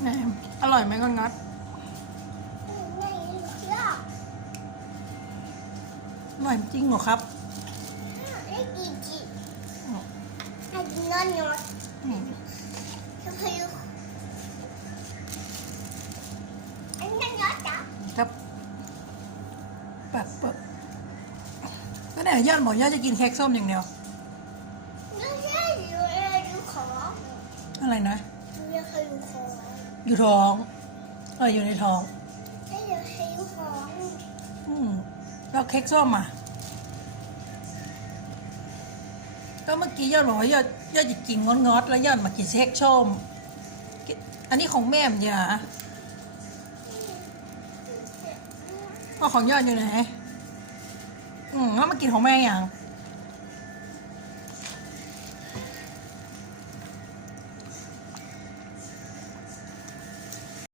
แหมอร่อยไหมก้อนงัดไม่เชื่ออร่อยจริงเหรอครับไอ้ดีจีอืมไอ้ดีนอนนอนอืมจะพยุไอ้นั่นยอดจ้ะครับแบบแบบก็เนี่ยยอดบอกยอดจะกินเค้กส้มอย่างเดียวไม่ใช่อยู่อะไรดูของอะไรนะไม่เคยดูของ อยู่ท้องเอออยู่ในท้องไม่เคยดูของอืมแล้วเค้กส้มอะก็เมื่อกี้ยอดบอกว่ายอดยอดจะกินงอนงอดๆแล้วยอดมากินเค้กส้มกินอันนี้ของแม่มนอย่าว่าของยอดอยู่ไหนอืมแล้วมากินของแม่อย่าง